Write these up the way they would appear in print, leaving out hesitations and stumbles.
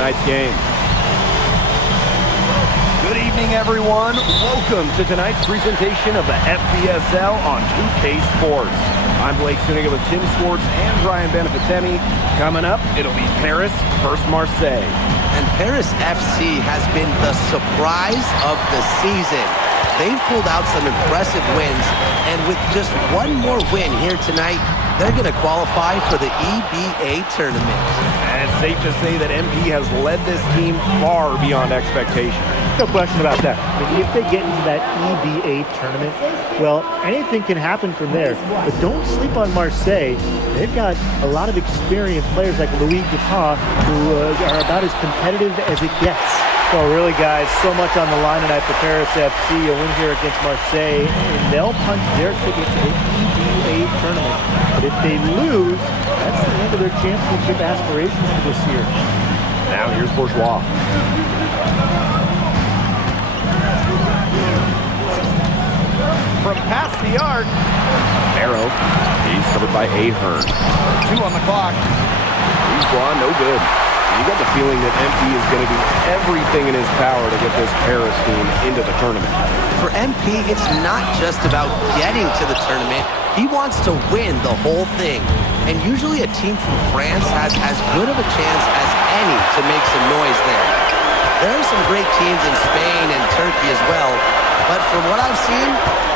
tonight's game. Good evening, everyone. Welcome to tonight's presentation of the FBSL on 2K Sports. I'm Blake Suniga with Tim Swartz and Brian Benefitemi. Coming up, it'll be Paris versus Marseille. And Paris FC has been the surprise of the season. They've pulled out some impressive wins, and with just one more win here tonight, they're going to qualify for the EBA tournament. And it's safe to say that MP has led this team far beyond expectation. No question about that. I mean, if they get into that EBA tournament, well, anything can happen from there. But don't sleep on Marseille. They've got a lot of experienced players like Louis Dupont who are about as competitive as it gets. Well, really, guys, so much on the line tonight for Paris FC. A win here against Marseille, and they'll punch their ticket to the EBA tournament. But if they lose, that's the end of their championship aspirations for this year. Now here's Bourgeois. From past the arc, Arrow. He's covered by Ahern. 2 on the clock. Bourgeois, no good. You got the feeling that MP is going to do everything in his power to get this Paris team into the tournament. For MP, it's not just about getting to the tournament. He wants to win the whole thing. And usually a team from France has as good of a chance as any to make some noise there. There are some great teams in Spain and Turkey as well. But from what I've seen,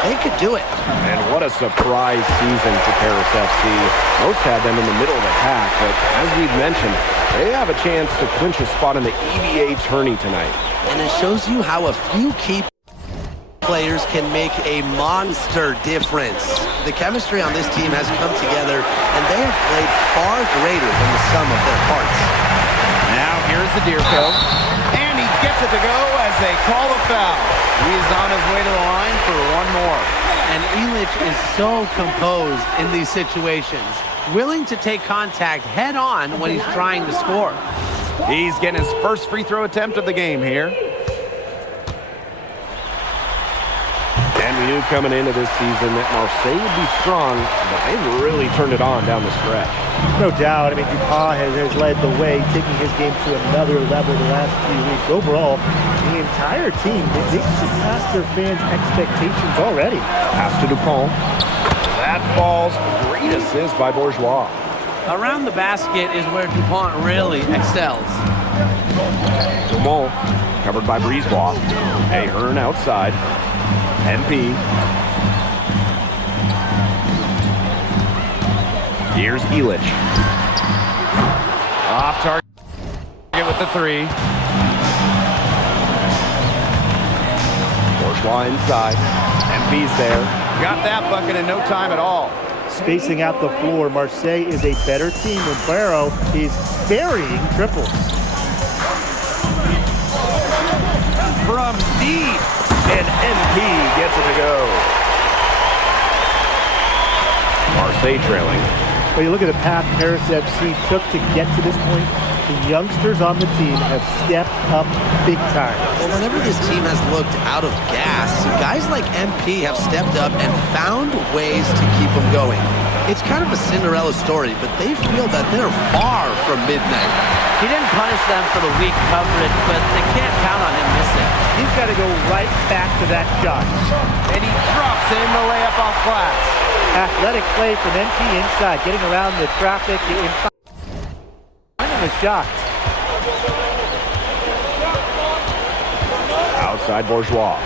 they could do it. And what a surprise season for Paris FC. Most had them in the middle of the pack, but as we've mentioned, they have a chance to clinch a spot in the EBA tourney tonight. And it shows you how a few key players can make a monster difference. The chemistry on this team has come together, and they have played far greater than the sum of their parts. Now here's the Deerco, and he gets it to go as they call the foul. He is on his way to the line for one more. And Illich is so composed in these situations, willing to take contact head on when he's trying to score. He's getting his first free throw attempt of the game here. And we knew coming into this season that Marseille would be strong, but they've really turned it on down the stretch. No doubt. I mean, Dupont has led the way, taking his game to another level the last few weeks. Overall, the entire team, they've surpassed their fans' expectations already. Pass to Dupont. That falls. Great assist by Bourgeois. Around the basket is where Dupont really excels. Dumont covered by Brisebois. Ahern outside. MP. Here's Illich. Off target with the 3. Bourgeois inside. MP's there. Got that bucket in no time at all. Spacing out the floor, Marseille is a better team when Barrow is burying triples. From deep, and MP gets it to go. Marseille trailing. Well, you look at the path Paris FC took to get to this point. The youngsters on the team have stepped up big time. Well, whenever this team has looked out of gas, guys like MP have stepped up and found ways to keep them going. It's kind of a Cinderella story, but they feel that they're far from midnight. He didn't punish them for the weak coverage, but they can't count on him missing. He's got to go right back to that shot. And he drops in the layup off glass. Athletic play from MP inside, getting around the traffic in finding the shot. Outside Bourgeois.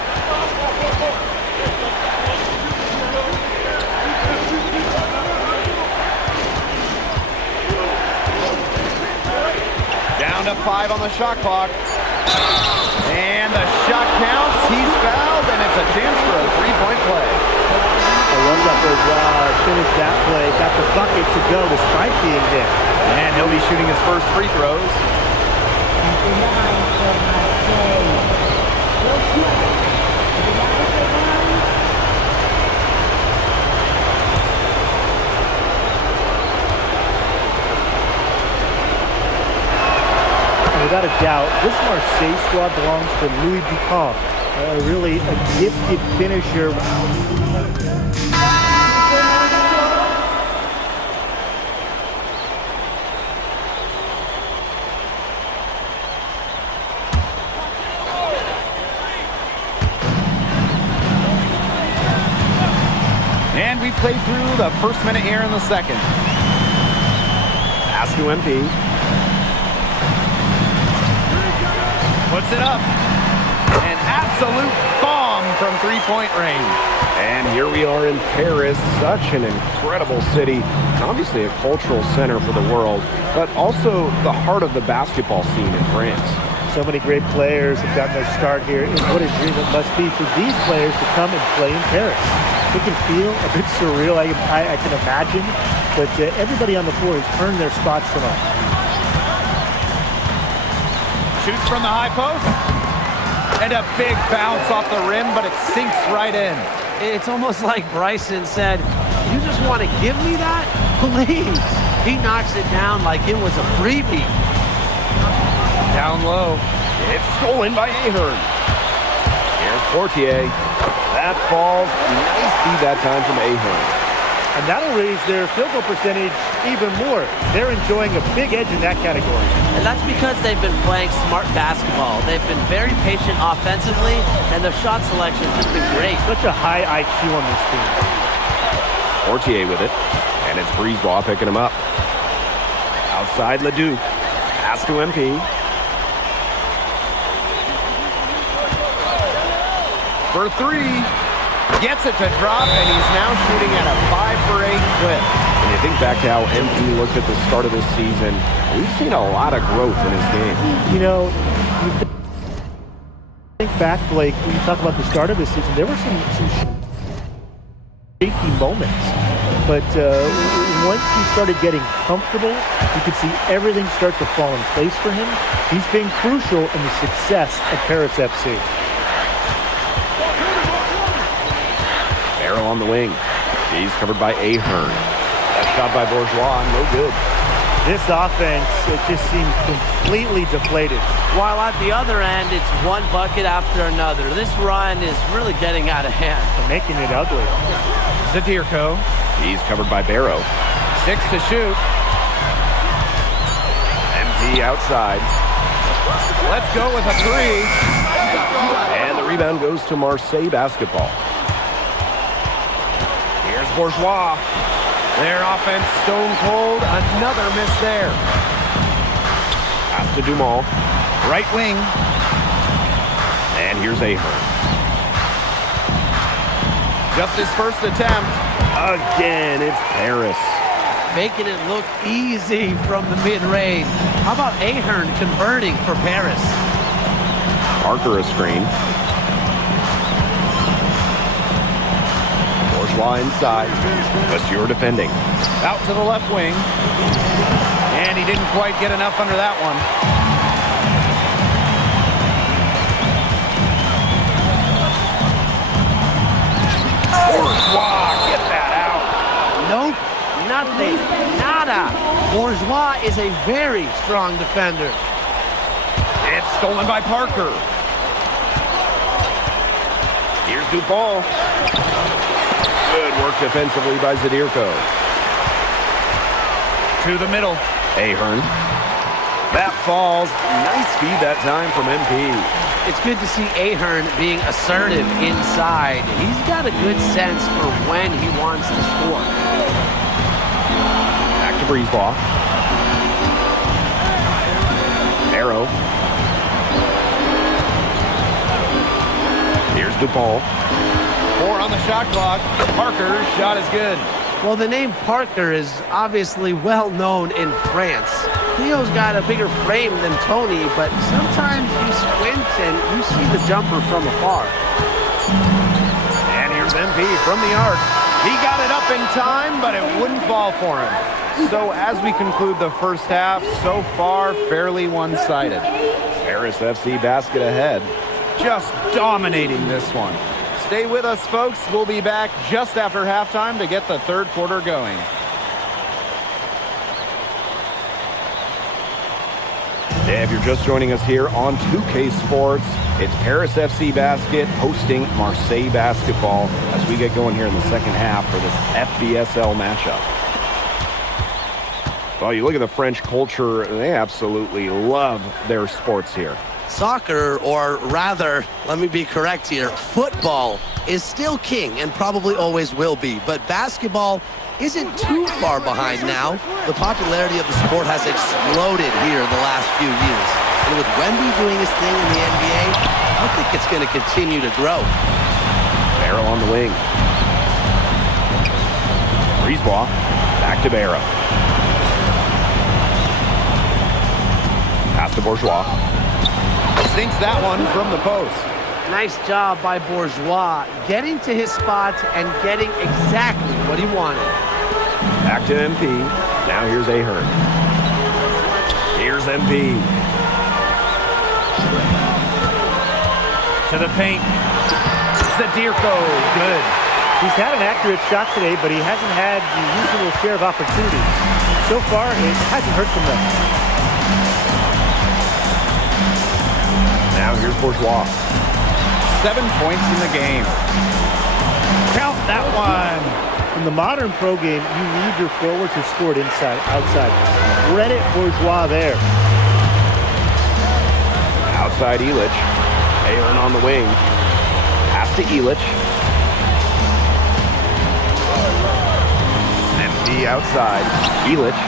Down to 5 on the shot clock. And the shot counts. He's fouled, and it's a chance for a 3-point play. I love that Bourgeois finished that play, got the bucket to go despite being hit. And he'll be shooting his first free throws. Without a doubt, this Marseille squad belongs to Louis Dupont. Really a gifted finisher. we played through the first minute here in the second. Pass to MP. Puts it up. An absolute bomb from three-point range. And here we are in Paris, such an incredible city. Obviously a cultural center for the world, but also the heart of the basketball scene in France. So many great players have gotten their start here, and what a dream it must be for these players to come and play in Paris. It can feel a bit surreal, I can imagine, but everybody on the floor has earned their spots tonight. Shoots from the high post. And a big bounce off the rim, but it sinks right in. It's almost like Bryson said, you just want to give me that? Please. He knocks it down like it was a freebie. Down low. It's stolen by Ahern. Here's Portier. That falls. Nice feed that time from Ahern. And that'll raise their field goal percentage even more. They're enjoying a big edge in that category. And that's because they've been playing smart basketball. They've been very patient offensively, and their shot selection has been great. Such a high IQ on this team. Portier with it. And it's Brisebois picking him up. Outside Leduc. Pass to MP. For three. Gets it to drop, and he's now shooting at a 5-for-8 clip. When you think back to how MP looked at the start of this season, we've seen a lot of growth in his game. You know, you think back, Blake, when you talk about the start of this season, there were some shaky moments. But once he started getting comfortable, you could see everything start to fall in place for him. He's been crucial in the success of Paris FC. Barrow on the wing. He's covered by Ahern. That shot by Bourgeois, no good. This offense, it just seems completely deflated. While at the other end, it's one bucket after another. This run is really getting out of hand. And making it ugly. Zadirko. He's covered by Barrow. 6 to shoot. MP outside. Let's go with a three. And the rebound goes to Marseille basketball. Here's Bourgeois. Their offense stone cold. Another miss there. Pass to Dumont. Right wing. And here's Ahern. Just his first attempt. Again, it's Paris. Making it look easy from the mid-range. How about Ahern converting for Paris? Parker a screen. Bourgeois inside. Monsieur defending. Out to the left wing. And he didn't quite get enough under that one. Bourgeois, get that out. Nope, nothing, nada. Bourgeois is a very strong defender. It's stolen by Parker. Here's Dupont. Good work defensively by Zadirko. To the middle. Ahern. That falls. Nice feed that time from MP. It's good to see Ahern being assertive inside. He's got a good sense for when he wants to score. Back to Brisebois. Barrow. Here's Dupont. 4 on the shot clock. Parker's shot is good. Well, the name Parker is obviously well known in France. Cleo's got a bigger frame than Tony, but sometimes you squint and you see the jumper from afar. And here's MP from the arc. He got it up in time, but it wouldn't fall for him. So as we conclude the first half, so far fairly one-sided. Paris FC basket ahead. Just dominating this one. Stay with us, folks. We'll be back just after halftime to get the third quarter going. If you're just joining us here on 2K Sports, it's Paris FC Basket hosting Marseille Basketball as we get going here in the second half for this FBSL matchup. Well, you look at the French culture, they absolutely love their sports here. Soccer, or rather, let me be correct here, football is still king and probably always will be. But basketball isn't too far behind now. The popularity of the sport has exploded here the last few years. And with Wemby doing his thing in the NBA, I think it's going to continue to grow. Barrow on the wing. Brisebois, back to Barrow. Pass to Bourgeois. Sinks that one from the post. Nice job by Bourgeois getting to his spot and getting exactly what he wanted. Back to MP. Now here's Ahern. Here's MP. To the paint. Zadirko, good. He's had an accurate shot today, but he hasn't had the usual share of opportunities. So far, it hasn't hurt them though. Now here's Bourgeois. 7 points in the game. Count that one. In the modern pro game, you need your forward to score it inside, outside. Credit Bourgeois there. Outside Elich. Ahern on the wing. Pass to Elich. MP outside. Elich.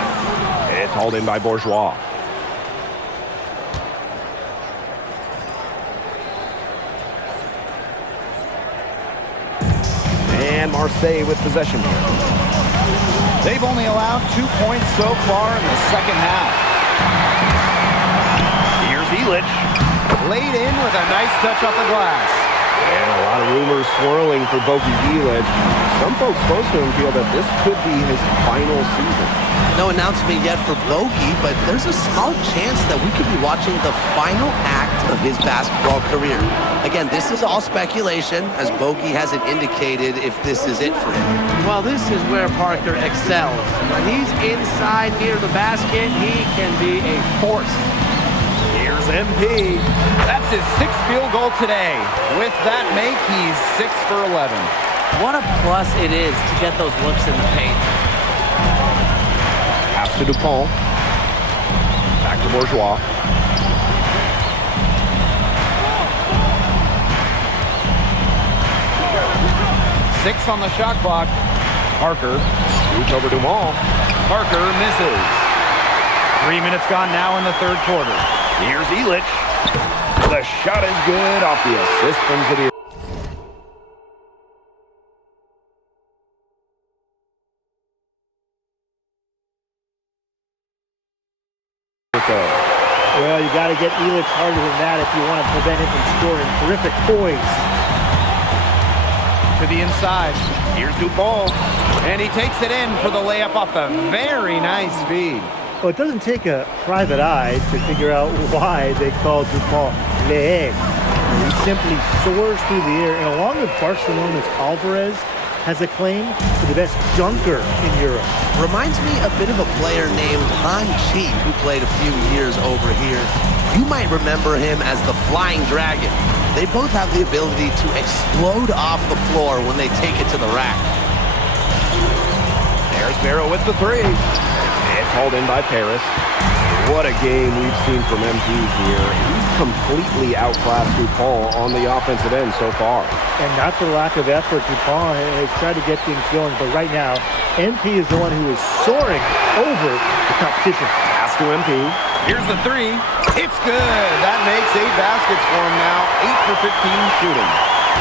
It's hauled in by Bourgeois. And Marseille with possession here. They've only allowed 2 points so far in the second half. Here's Elich. Laid in with a nice touch off the glass. And a lot of rumors swirling for Bogi Elich. Some folks close to him feel that this could be his final season. No announcement yet for Bogi, but there's a small chance that we could be watching the final act of his basketball career. Again, this is all speculation, as Bogi hasn't indicated if this is it for him. Well, this is where Parker excels. When he's inside near the basket, he can be a force. Here's MP. That's his 6th field goal today. With that make, he's 6 for 11. What a plus it is to get those looks in the paint. Pass to Dupont. Back to Bourgeois. Six on the shot clock. Parker Shoots over Dumont. Parker misses. 3 minutes gone now in the third quarter. Here's Elich. The shot is good off the assist from Zadir. Well, you got to get Elich harder than that if you want to prevent him from scoring terrific points. To the inside. Here's Dupont. And he takes it in for the layup off the very nice feed. Well, it doesn't take a private eye to figure out why they call Dupont Le Egg. He simply soars through the air, and along with Barcelona's Alvarez, has a claim to the best dunker in Europe. Reminds me a bit of a player named Han Chi, who played a few years over here. You might remember him as the Flying Dragon. They both have the ability to explode off the floor when they take it to the rack. There's Barrow with the three. It's hauled in by Paris. What a game we've seen from MP here. He's completely outclassed Dupont on the offensive end so far. And not for lack of effort, Dupont has tried to get things going, but right now, MP is the one who is soaring over the competition. Pass to MP. Here's the three. It's good. That makes 8 baskets for him now. 8 for 15 shooting.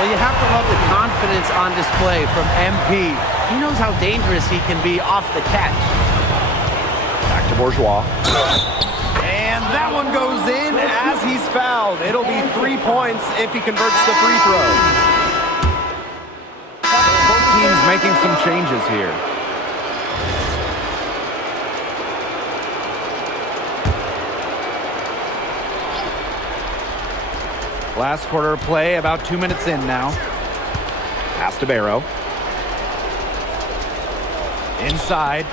Well, you have to love the confidence on display from MP. He knows how dangerous he can be off the catch. Back to Bourgeois. And that one goes in as he's fouled. It'll be 3 points if he converts the free throw. Both teams making some changes here. Last quarter of play, about 2 minutes in now. Pass to Barrow. Inside.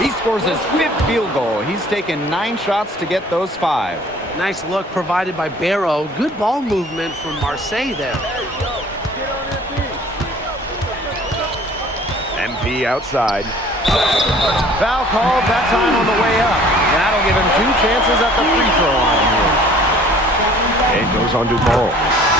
He scores his 5th field goal. He's taken 9 shots to get those 5. Nice look provided by Barrow. Good ball movement from Marseille there. MP outside. Foul called that time on the way up. That'll give him 2 chances at the free throw line here. goes on Dupont.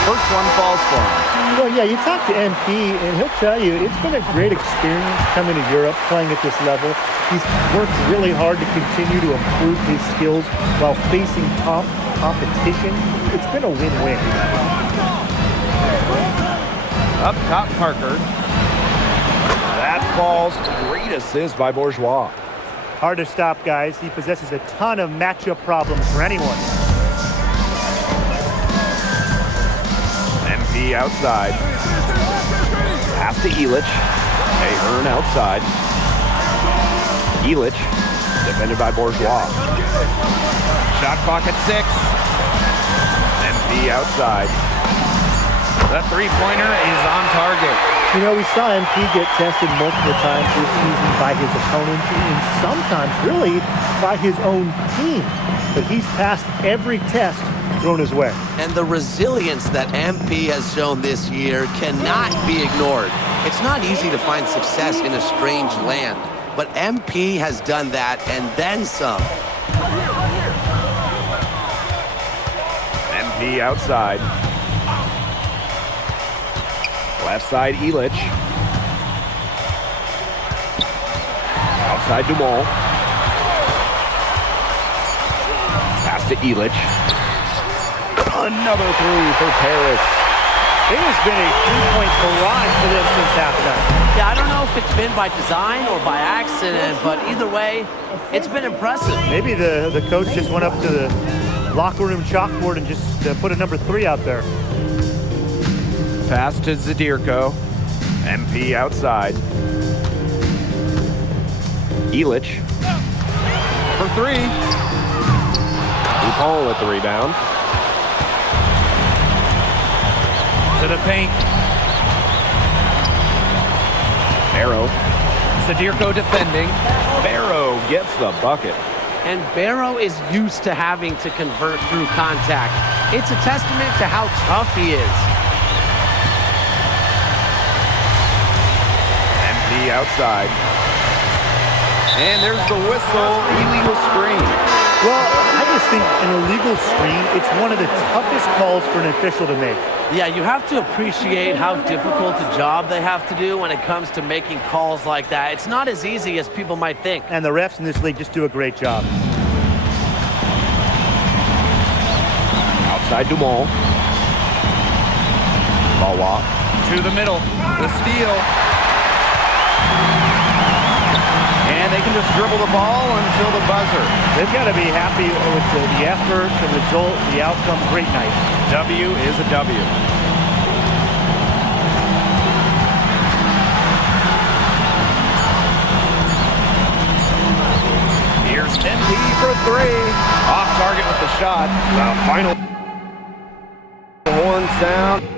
First one falls for him. Well, yeah, you talk to MP, and he'll tell you it's been a great experience coming to Europe, playing at this level. He's worked really hard to continue to improve his skills while facing top competition. It's been a win-win. Up top, Parker. That falls. Great assist by Bourgeois. Hard to stop, guys. He possesses a ton of matchup problems for anyone. MP outside. Pass to Elich. Ahern outside. Elich, defended by Bourgeois. Shot clock at 6. MP outside. The three-pointer is on target. You know, we saw MP get tested multiple times this season by his opponents and sometimes really by his own team. But he's passed every test thrown his way. And the resilience that MP has shown this year cannot be ignored. It's not easy to find success in a strange land, but MP has done that and then some. MP outside. Left side, Elich. Outside, Dumont. Pass to Elich. Another three for Paris. It has been a three-point barrage for them since halftime. Yeah, I don't know if it's been by design or by accident, but either way, it's been impressive. Maybe the coach just went up to the locker room chalkboard and just put a number 3 out there. Pass to Zadirko. MP outside. Elich. For 3. Dupont with the rebound. To the paint. Barrow. Zadirko defending. Barrow gets the bucket. And Barrow is used to having to convert through contact. It's a testament to how tough he is. MP outside. And there's the whistle. Illegal screen. Well, I just think an illegal screen, it's one of the toughest calls for an official to make. Yeah, you have to appreciate how difficult a job they have to do when it comes to making calls like that. It's not as easy as people might think. And the refs in this league just do a great job. Outside Dumont. Valois. To the middle. The steal. And they can just dribble the ball until the buzzer. They've got to be happy with the effort, the result, the outcome. Great night. W is a W. Here's MP for 3. Off target with the shot. The final horn sound.